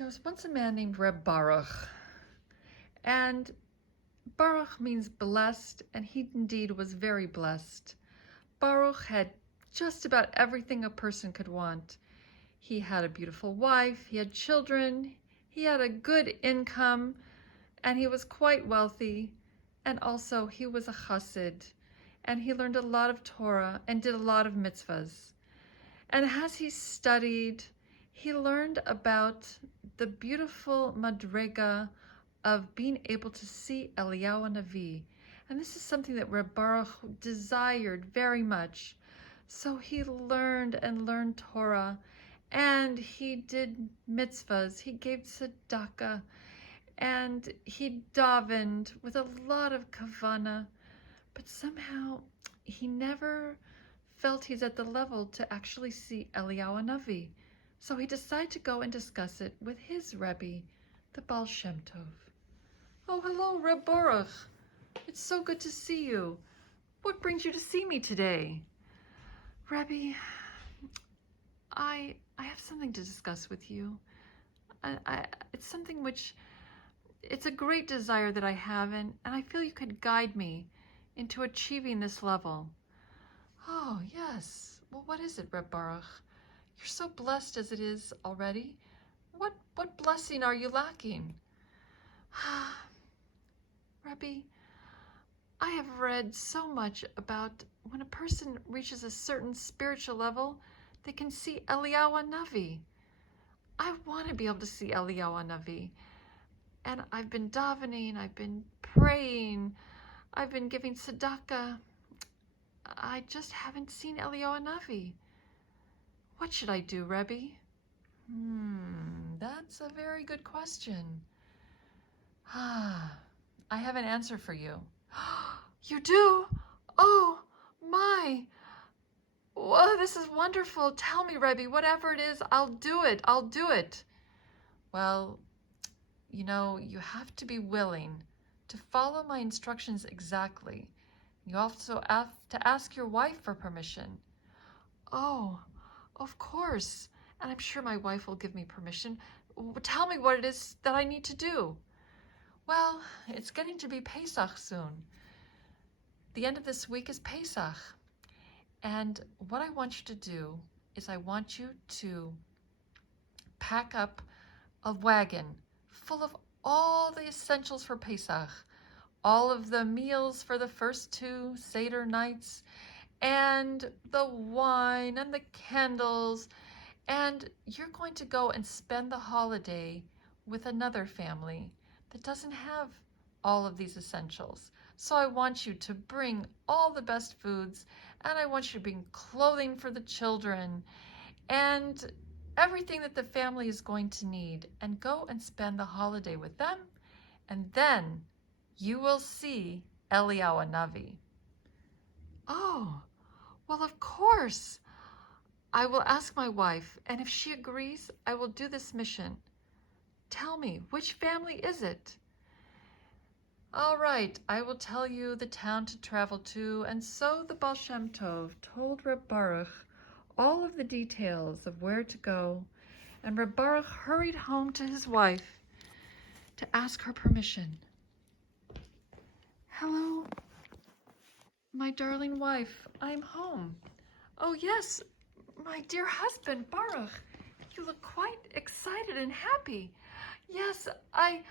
There was once a man named Reb Baruch, and Baruch means blessed, and he indeed was very blessed. Baruch had just about everything a person could want. He had a beautiful wife, he had children, he had a good income, and he was quite wealthy, and also he was a chassid, and he learned a lot of Torah and did a lot of mitzvahs. And as he studied, he learned about the beautiful madrega of being able to see Eliyahu Hanavi. And this is something that Reb Baruch desired very much. So he learned and learned Torah, and he did mitzvahs, he gave tzedakah, and he davened with a lot of kavanah, but somehow he never felt he's at the level to actually see Eliyahu Hanavi. So he decided to go and discuss it with his Rebbe, the Baal Shem Tov. Oh, hello, Reb Baruch. It's so good to see you. What brings you to see me today? Rebbe, I have something to discuss with you. It's something which, it's a great desire that I have, and I feel you could guide me into achieving this level. Oh, yes. Well, what is it, Reb Baruch? You're so blessed as it is already. What blessing are you lacking? Rebbe, I have read so much about when a person reaches a certain spiritual level, they can see Eliyahu Hanavi. I want to be able to see Eliyahu Hanavi. And I've been davening, I've been praying, I've been giving tzedakah. I just haven't seen Eliyahu Hanavi. What should I do, Rebbe? That's a very good question. I have an answer for you. You do? Oh, my. Whoa, this is wonderful. Tell me, Rebbe, whatever it is, I'll do it. I'll do it. Well, you know, you have to be willing to follow my instructions exactly. You also have to ask your wife for permission. Oh, of course. And I'm sure my wife will give me permission. Tell me what it is that I need to do. Well, it's getting to be Pesach soon. The end of this week is Pesach. And what I want you to do is I want you to pack up a wagon full of all the essentials for Pesach, all of the meals for the first 2 Seder nights, and the wine and the candles, and you're going to go and spend the holiday with another family that doesn't have all of these essentials. So I want you to bring all the best foods, and I want you to bring clothing for the children, and everything that the family is going to need, and go and spend the holiday with them, and then you will see Eliyahu Hanavi. Oh, well, of course. I will ask my wife, and if she agrees, I will do this mission. Tell me, which family is it? All right, I will tell you the town to travel to. And so the Baal Shem Tov told Reb Baruch all of the details of where to go, and Reb Baruch hurried home to his wife to ask her permission. Hello, my darling wife, I'm home. Oh yes, my dear husband, Baruch, you look quite excited and happy. Yes, I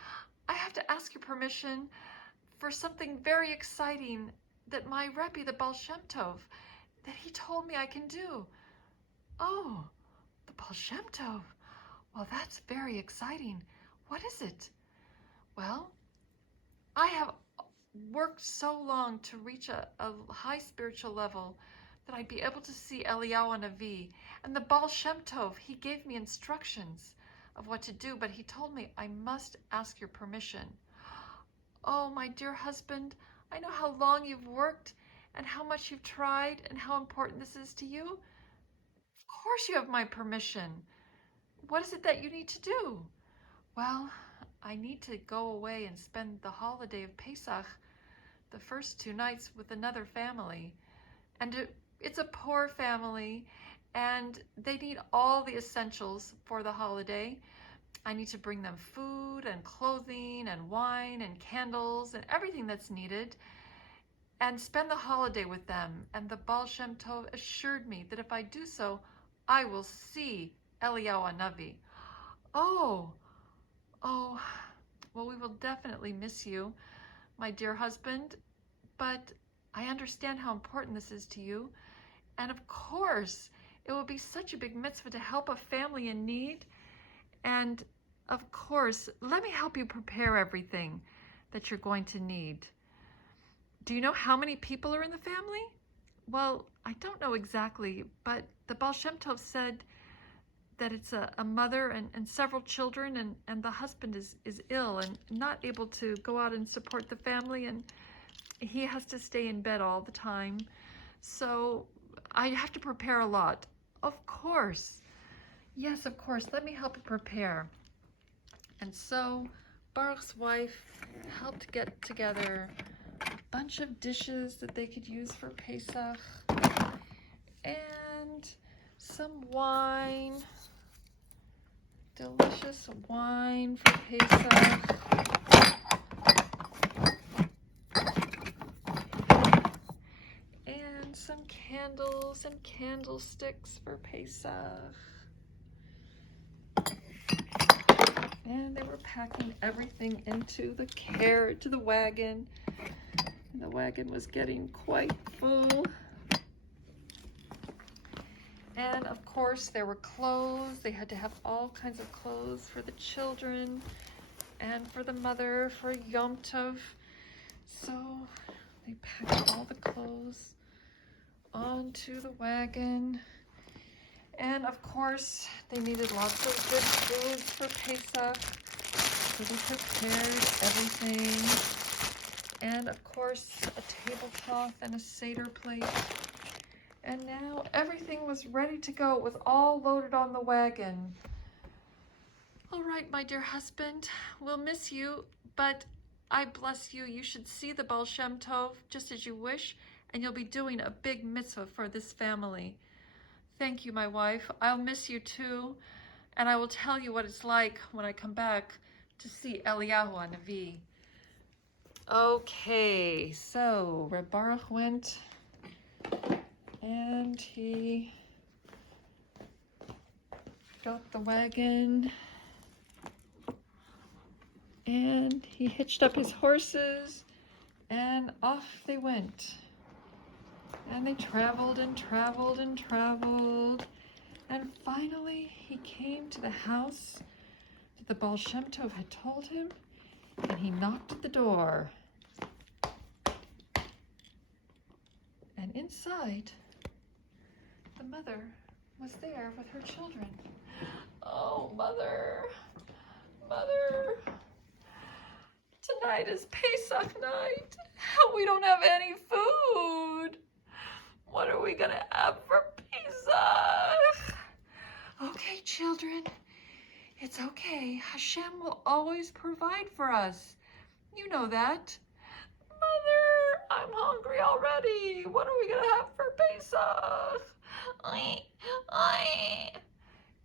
have to ask your permission for something very exciting that my Rebbe, the Baal Shem Tov, that he told me I can do. Oh, the Baal Shem Tov. Well, that's very exciting. What is it? Well, I have worked so long to reach a high spiritual level that I'd be able to see Eliyahu Hanavi. And the Baal Shem Tov, he gave me instructions of what to do, but he told me I must ask your permission. Oh, my dear husband, I know how long you've worked and how much you've tried and how important this is to you. Of course you have my permission. What is it that you need to do? Well, I need to go away and spend the holiday of Pesach, the first 2 nights, with another family. And it's a poor family, and they need all the essentials for the holiday. I need to bring them food and clothing and wine and candles and everything that's needed and spend the holiday with them. And the Baal Shem Tov assured me that if I do so, I will see Eliyahu Hanavi. Oh, oh, well, we will definitely miss you, my dear husband, but I understand how important this is to you. And of course, it will be such a big mitzvah to help a family in need. And of course, let me help you prepare everything that you're going to need. Do you know how many people are in the family? Well, I don't know exactly, but the Baal Shem Tov said that it's a mother and several children, and the husband is ill and not able to go out and support the family, and he has to stay in bed all the time. So I have to prepare a lot. Of course. Yes, of course. Let me help you prepare. And so Baruch's wife helped get together a bunch of dishes that they could use for Pesach and some wine, delicious wine for Pesach. And some candles and candlesticks for Pesach. And they were packing everything into the wagon. And the wagon was getting quite full. And of course there were clothes. They had to have all kinds of clothes for the children and for the mother for Yom Tov. So they packed all the clothes onto the wagon. And of course, they needed lots of good foods for Pesach, so they prepared everything. And of course, a tablecloth and a Seder plate. And now everything was ready to go. It was all loaded on the wagon. All right, my dear husband, we'll miss you, but I bless you. You should see the Baal Shem Tov just as you wish, and you'll be doing a big mitzvah for this family. Thank you, my wife. I'll miss you too, and I will tell you what it's like when I come back to see Eliyahu Hanavi. Okay, so Reb Baruch went and he got the wagon and he hitched up his horses and off they went. And they traveled and traveled and traveled. And finally, he came to the house that the Baal Shem Tov had told him, and he knocked at the door. And inside, the mother was there with her children. Oh, mother, mother, tonight is Pesach night. We don't have any food. What are we gonna have for Pesach? Okay, children, it's okay. Hashem will always provide for us. You know that. Mother, I'm hungry already. What are we gonna have for Pesach?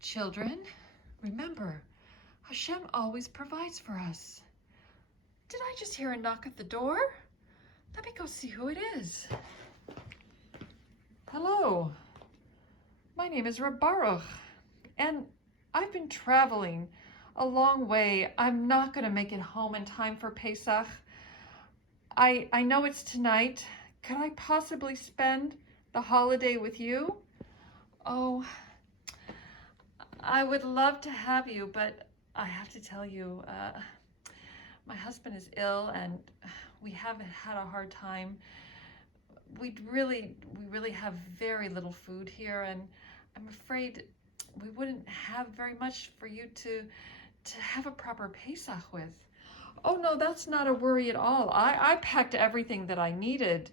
Children, remember, Hashem always provides for us. Did I just hear a knock at the door? Let me go see who it is. Hello, my name is Reb Baruch, and I've been traveling a long way. I'm not going to make it home in time for Pesach. I know it's tonight. Could I possibly spend the holiday with you? Oh, I would love to have you, but I have to tell you, my husband is ill and we haven't had a hard time. We really have very little food here, and I'm afraid we wouldn't have very much for you to have a proper Pesach with. Oh no, that's not a worry at all. I packed everything that I needed.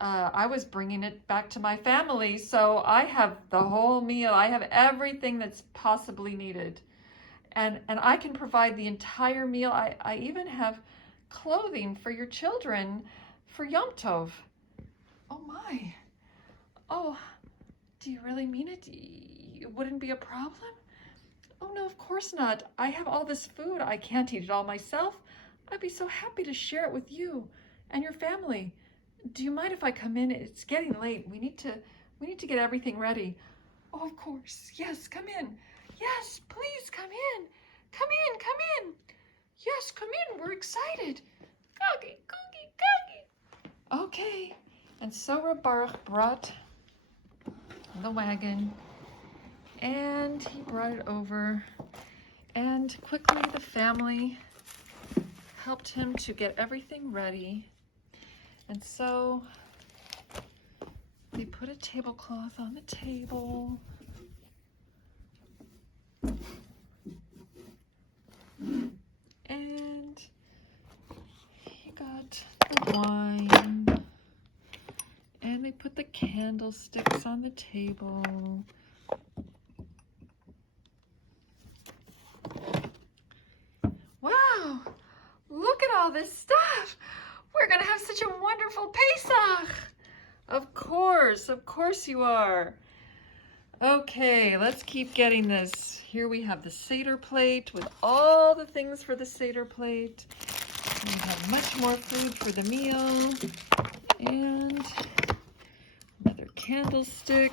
I was bringing it back to my family, so I have the whole meal. I have everything that's possibly needed. And I can provide the entire meal. I even have clothing for your children for Yom Tov. Oh my. Oh, do you really mean it? It wouldn't be a problem? Oh no, of course course not. I have all this food. I can't eat it all myself. I'd be so happy to share it with you and your family. Do you mind if I come in? It's getting late. We need to get everything ready. Oh, of course. Yes, come in. Yes, please come in. Come in, come in. Yes, come in. We're excited. Cookie, cookie, cookie. Okay. And so Reb Baruch brought the wagon, and he brought it over, and quickly the family helped him to get everything ready. And so they put a tablecloth on the table. And he got the wine. And they put the candlesticks on the table. Wow! Look at all this stuff! We're gonna have such a wonderful Pesach! Of course you are. Okay, let's keep getting this. Here we have the Seder plate with all the things for the Seder plate. We have much more food for the meal. And another candlestick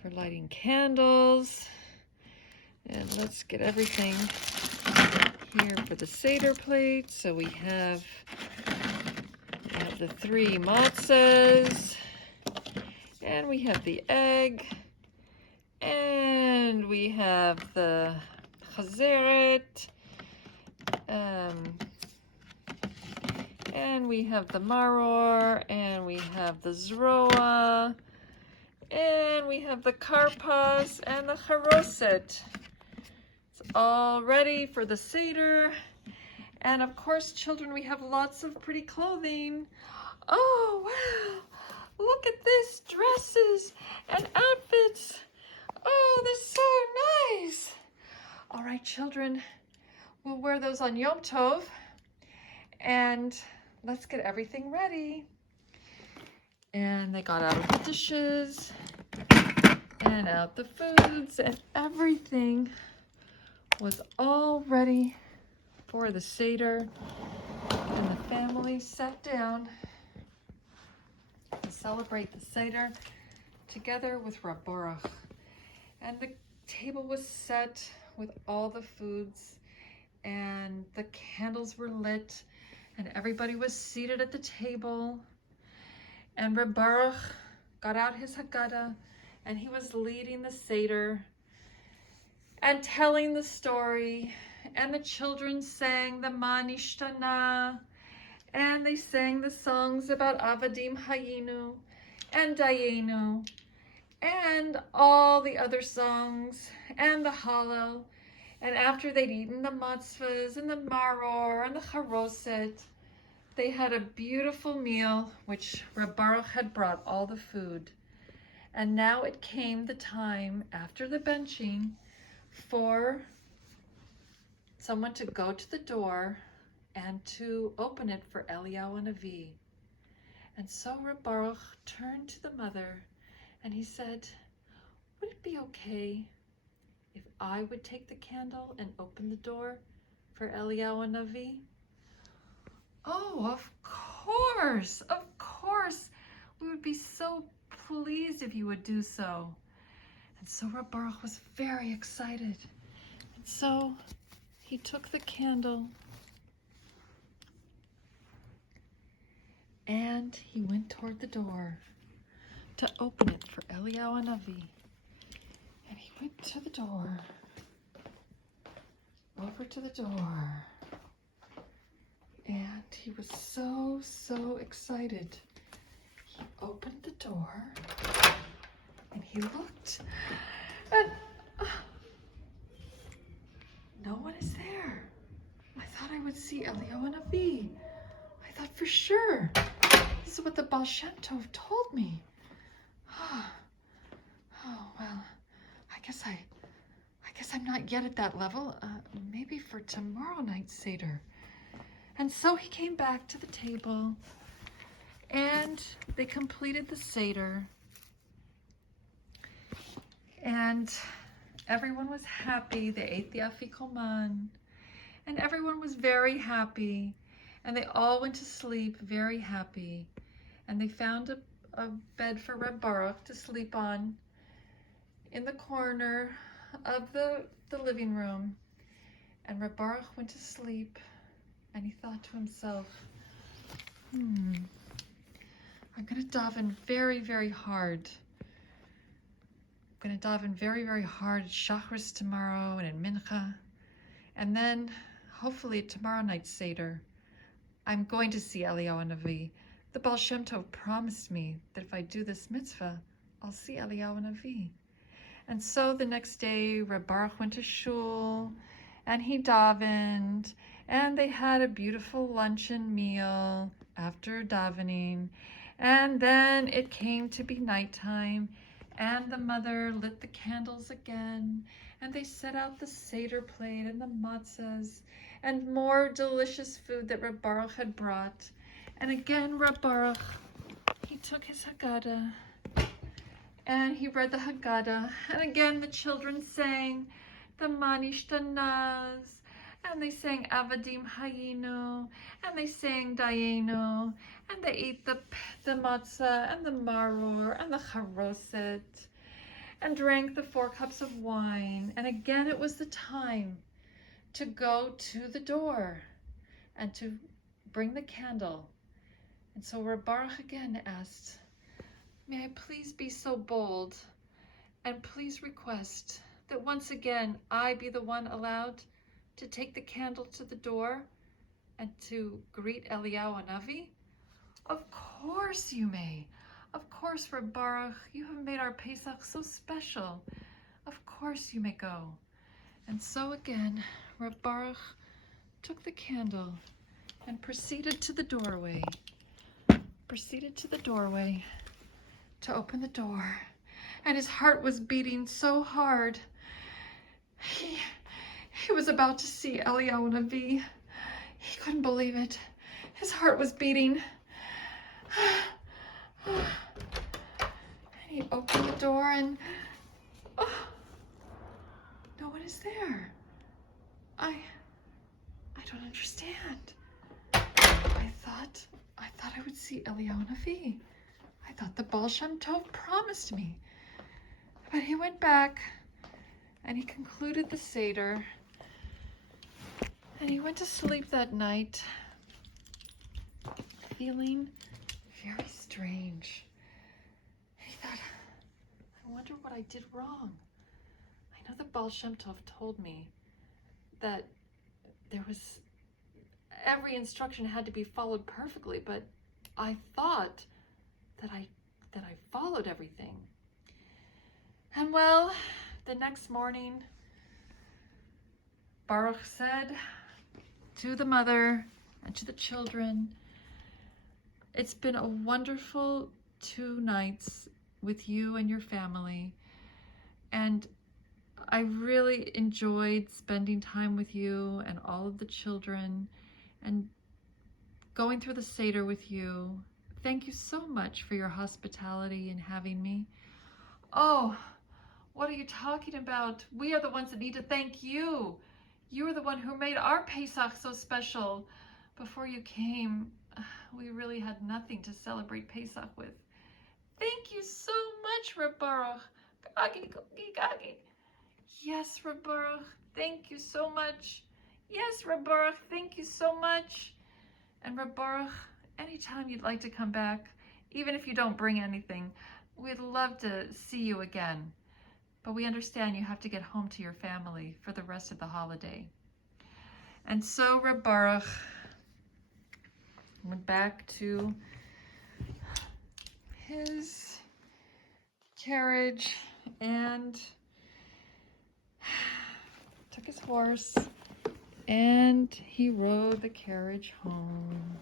for lighting candles. And let's get everything here for the Seder plate. So we have the 3 matzahs, and we have the egg, and we have the chazeret, and we have the maror, and we have the zroa, and we have the karpas and the charoset. It's all ready for the Seder. And of course, children, we have lots of pretty clothing. Oh, wow. Look at this, dresses and outfits. Oh, they're so nice. All right, children, we'll wear those on Yom Tov. And let's get everything ready. And they got out the dishes and out the foods, and everything was all ready for the Seder. And the family sat down to celebrate the Seder together with Reb Baruch. And the table was set with all the foods, and the candles were lit, and everybody was seated at the table. And Reb Baruch got out his Haggadah, and he was leading the Seder and telling the story. And the children sang the Ma Nishtana, and they sang the songs about Avadim Hayinu and Dayenu, and all the other songs, and the Hallel. And after they'd eaten the matzvahs and the maror and the charoset, they had a beautiful meal, which Reb Baruch had brought all the food. And now it came the time after the benching for someone to go to the door and to open it for Eliyahu Hanavi. And so Reb Baruch turned to the mother and he said, would it be okay if I would take the candle and open the door for Eliyahu Hanavi? Oh, of course. We would be so pleased if you would do so. And so Reb Baruch was very excited. And so he took the candle and he went toward the door to open it for Eliyahu Hanavi. And he went to the door, over to the door, and he was so excited. He opened the door and he looked, and no one is there. I thought I would see Eliyahu Hanavi. I thought for sure. This is what the Baal Shem Tov told me. Oh, well, I guess I'm not yet at that level. Maybe for tomorrow night's Seder. And so he came back to the table, and they completed the Seder. And everyone was happy. They ate the afikoman, and everyone was very happy. And they all went to sleep very happy. And they found a bed for Reb Baruch to sleep on in the corner of the living room. And Reb Baruch went to sleep, and he thought to himself, I'm going to daven very, very hard. I'm going to daven very, very hard at Shachris tomorrow and in Mincha. And then, hopefully, at tomorrow night's Seder, I'm going to see Eliyahu Hanavi. The Baal Shem Tov promised me that if I do this mitzvah, I'll see Eliyahu Hanavi. And so the next day, Reb Baruch went to shul, and he davened, and they had a beautiful luncheon meal after davening. And then it came to be nighttime, and the mother lit the candles again, and they set out the Seder plate and the matzahs and more delicious food that Reb Baruch had brought. And again, Reb Baruch, he took his Haggadah, and he read the Haggadah. And again, the children sang the Manishtanaz, and they sang Avadim Hayinu, and they sang Dayenu, and they ate the matzah and the maror and the charoset, and drank the 4 cups of wine. And again, it was the time to go to the door and to bring the candle. And so Reb Baruch again asked, may I please be so bold and please request that once again I be the one allowed to take the candle to the door and to greet Eliyahu Hanavi? Of course you may. Of course, Reb Baruch, you have made our Pesach so special. Of course you may go. And so again, Reb Baruch took the candle and proceeded to the doorway. To open the door. And his heart was beating so hard. He was about to see Eliyahu Hanavi. He couldn't believe it. His heart was beating. And he opened the door and no one is there. I don't understand. I thought I would see Eliyahu Hanavi. I thought the Baal Shem Tov promised me. But he went back and he concluded the Seder. And he went to sleep that night feeling very strange. He thought, I wonder what I did wrong. I know the Baal Shem Tov told me that every instruction had to be followed perfectly, but I thought that I followed everything. And well, the next morning, Baruch said to the mother and to the children, it's been a wonderful 2 nights with you and your family, and I really enjoyed spending time with you and all of the children and going through the Seder with you. Thank you so much for your hospitality and having me. Oh, what are you talking about? We are the ones that need to thank you. You are the one who made our Pesach so special. Before you came, we really had nothing to celebrate Pesach with. Thank you so much, Reb Baruch. Yes, Reb Baruch, thank you so much. Yes, Reb Baruch, thank you so much. And Reb Baruch, anytime you'd like to come back, even if you don't bring anything, we'd love to see you again. But we understand you have to get home to your family for the rest of the holiday. And so Reb Baruch went back to his carriage and took his horse and he rode the carriage home.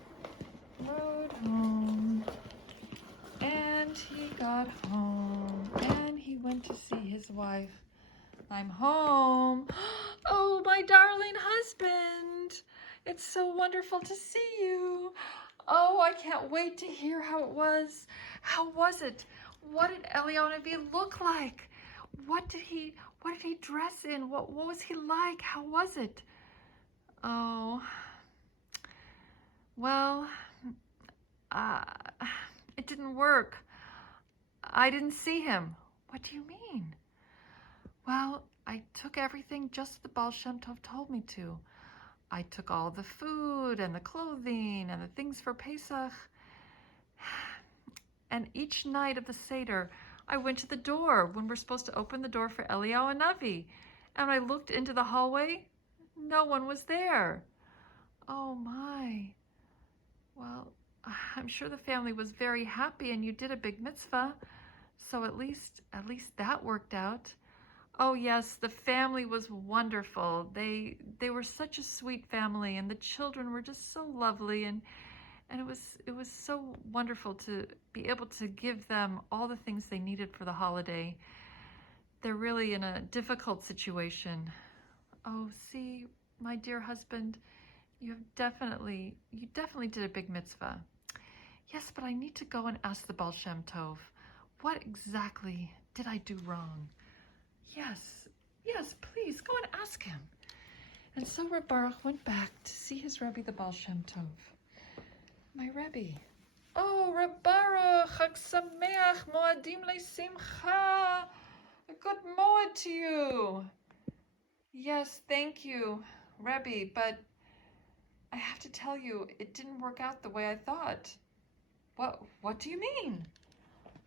And he got home and he went to see his wife. I'm home. Oh, my darling husband. It's so wonderful to see you. Oh, I can't wait to hear how it was. How was it? What did Eliyahu Hanavi look like? What did he dress in? What was he like? How was it? Oh, well, uh, it didn't work. I didn't see him. What do you mean? Well, I took everything just as the Baal Shem Tov told me to. I took all the food and the clothing and the things for Pesach. And each night of the Seder, I went to the door when we're supposed to open the door for Eliyahu Hanavi. And I looked into the hallway. No one was there. Oh my. Well, I'm sure the family was very happy and you did a big mitzvah. So at least that worked out. Oh yes, the family was wonderful. They were such a sweet family, and the children were just so lovely, and it was so wonderful to be able to give them all the things they needed for the holiday. They're really in a difficult situation. Oh, see, my dear husband, you definitely did a big mitzvah. Yes, but I need to go and ask the Baal Shem Tov. What exactly did I do wrong? Yes, please, go and ask him. And so Reb Baruch went back to see his Rebbe, the Baal Shem Tov. My Rebbe. Oh, Reb Baruch, Chag Sameach, Moadim Lesimcha. Good Moed to you. Yes, thank you, Rebbe, but I have to tell you, it didn't work out the way I thought. What do you mean?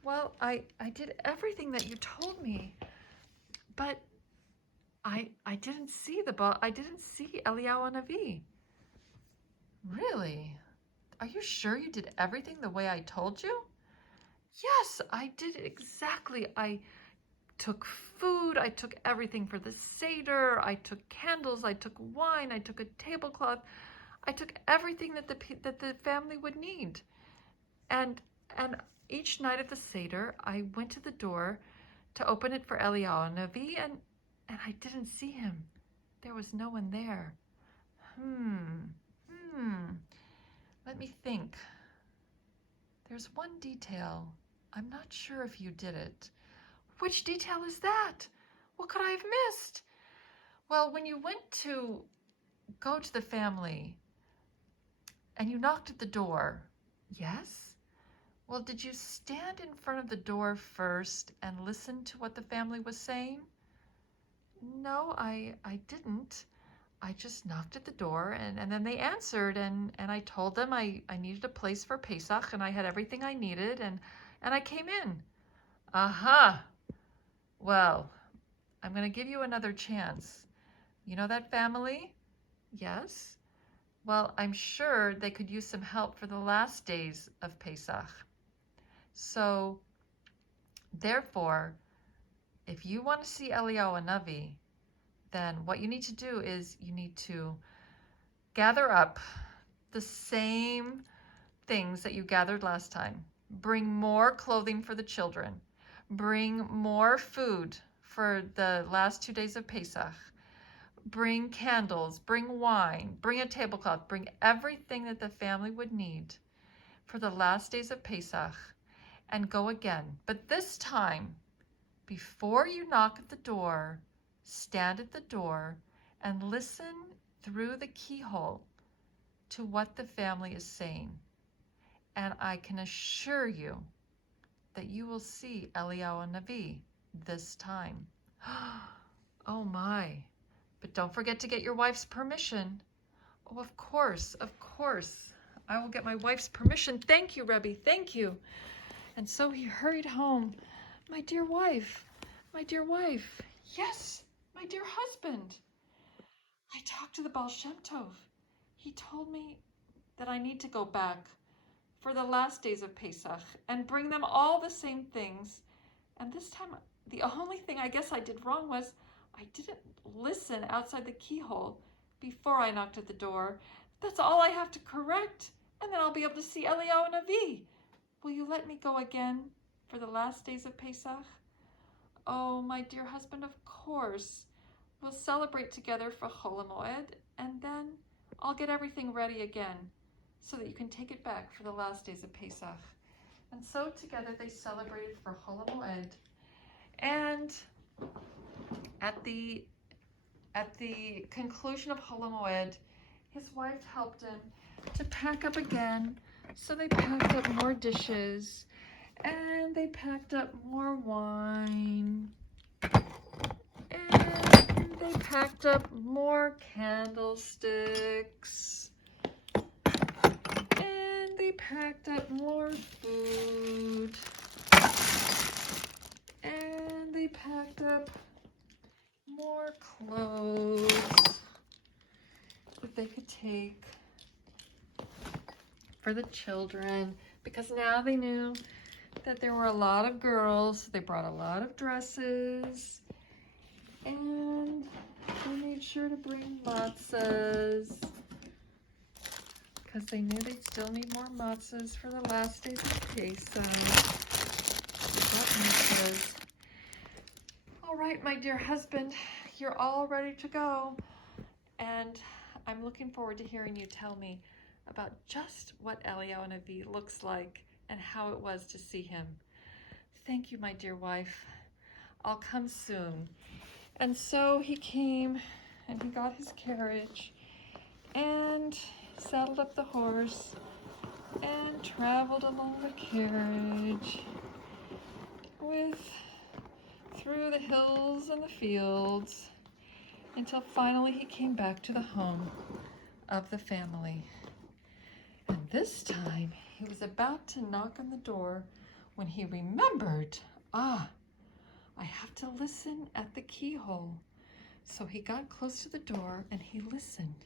Well, I did everything that you told me, but I didn't see I didn't see Eliyahu Hanavi. Really? Are you sure you did everything the way I told you? Yes, I did exactly. I took food, I took everything for the Seder, I took candles, I took wine, I took a tablecloth, I took everything that the family would need. And each night of the Seder, I went to the door to open it for Eliyahu Hanavi, and I didn't see him. There was no one there. Let me think. There's one detail. I'm not sure if you did it. Which detail is that? What could I have missed? Well, when you went to go to the family and you knocked at the door, yes? Well, did you stand in front of the door first and listen to what the family was saying? No, I didn't. I just knocked at the door and then they answered and I told them I needed a place for Pesach and I had everything I needed and I came in. Aha! Well, I'm going to give you another chance. You know that family? Yes? Well, I'm sure they could use some help for the last days of Pesach. So, therefore, if you want to see Eliyahu Hanavi, then what you need to do is you need to gather up the same things that you gathered last time. Bring more clothing for the children. Bring more food for the last 2 days of Pesach. Bring candles, bring wine, bring a tablecloth, bring everything that the family would need for the last days of Pesach and go again. But this time, before you knock at the door, stand at the door and listen through the keyhole to what the family is saying. And I can assure you that you will see Eliyahu Hanavi this time. Oh my. But don't forget to get your wife's permission. Oh, of course. I will get my wife's permission. Thank you, Rebbe, thank you. And so he hurried home. My dear wife. Yes, my dear husband. I talked to the Baal Shem Tov. He told me that I need to go back for the last days of Pesach and bring them all the same things. And this time, the only thing I guess I did wrong was I didn't listen outside the keyhole before I knocked at the door. That's all I have to correct, and then I'll be able to see Eliyahu Hanavi. Will you let me go again for the last days of Pesach? Oh, my dear husband, of course. We'll celebrate together for Chol HaMoed, and then I'll get everything ready again so that you can take it back for the last days of Pesach. And so together they celebrated for Chol HaMoed. And at the conclusion of Chol Hamoed, his wife helped him to pack up again. So they packed up more dishes, and they packed up more wine, and they packed up more candlesticks, and they packed up more food, and they packed up more clothes that they could take for the children, because now they knew that there were a lot of girls. They brought a lot of dresses, and they made sure to bring matzahs, because they knew they'd still need more matzahs for the last days of Pesach. Matzahs. All right, my dear husband, you're all ready to go, and I'm looking forward to hearing you tell me about just what Eliyahu Hanavi looks like and how it was to see him. Thank you, my dear wife. I'll come soon. And so he came, and he got his carriage, and saddled up the horse, and traveled along the carriage through the hills and the fields, until finally he came back to the home of the family. And this time he was about to knock on the door when he remembered, I have to listen at the keyhole. So he got close to the door and he listened.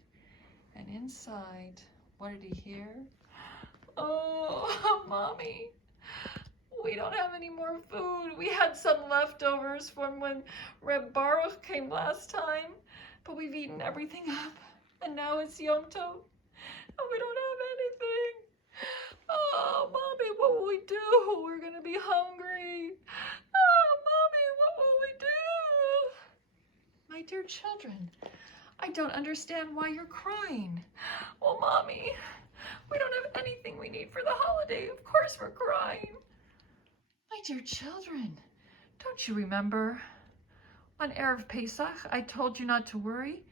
And inside, what did he hear? Oh, Mommy, we don't have any more food. We had some leftovers from when Reb Baruch came last time, but we've eaten everything up. And now it's Yom Tov, and we don't have anything. Oh, Mommy, what will we do? We're gonna be hungry. Oh, Mommy, what will we do? My dear children, I don't understand why you're crying. Well, Mommy, we don't have anything we need for the holiday. Of course we're crying. My dear children, don't you remember on Erev Pesach I told you not to worry,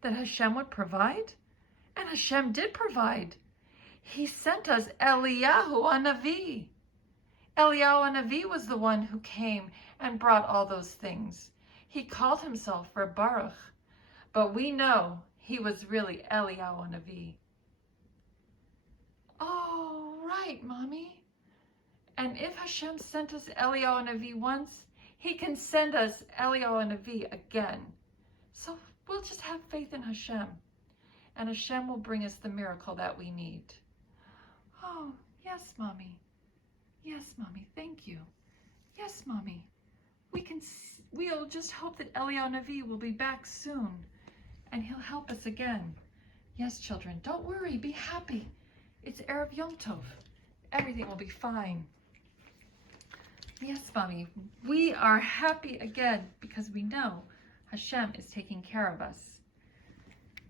that Hashem would provide? And Hashem did provide. He sent us Eliyahu Hanavi. Eliyahu Hanavi was the one who came and brought all those things. He called himself Reb Baruch, but we know he was really Eliyahu Hanavi. Oh, right, Mommy. And if Hashem sent us Eliyahu Hanavi once, he can send us Eliyahu Hanavi again. So we'll just have faith in Hashem, and Hashem will bring us the miracle that we need. Oh, yes, Mommy. Yes, Mommy, thank you. Yes, Mommy. We'll just hope that Eliyahu Hanavi will be back soon, and he'll help us again. Yes, children, don't worry, be happy. It's Erev Yom Tov. Everything will be fine. Yes, Mommy, we are happy again because we know Hashem is taking care of us.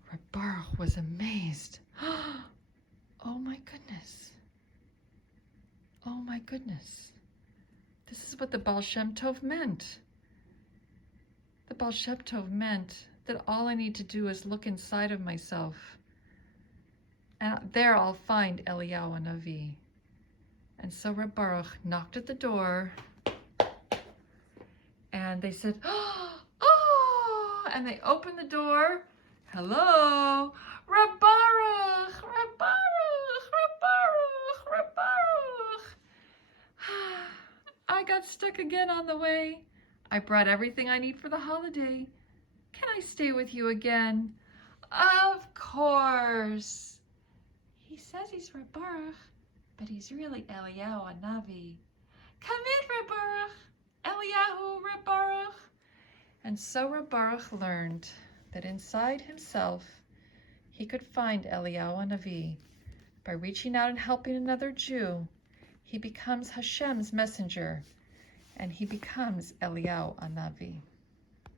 Reb Baruch was amazed. Oh my goodness. Oh my goodness. This is what the Baal Shem Tov meant. The Baal Shem Tov meant that all I need to do is look inside of myself, and there I'll find Eliyahu Hanavi. And so Reb Baruch knocked at the door, and they said, oh, and they opened the door. Hello, Reb Baruch, Reb Baruch, Reb Baruch, Reb Baruch. I got stuck again on the way. I brought everything I need for the holiday. Can I stay with you again? Of course. He says he's Reb Baruch, but he's really Eliyahu Hanavi. Come in, Reb Baruch. Eliyahu, Reb Baruch. And so Reb Baruch learned that inside himself, he could find Eliyahu Hanavi. By reaching out and helping another Jew, he becomes Hashem's messenger, and he becomes Eliyahu Hanavi.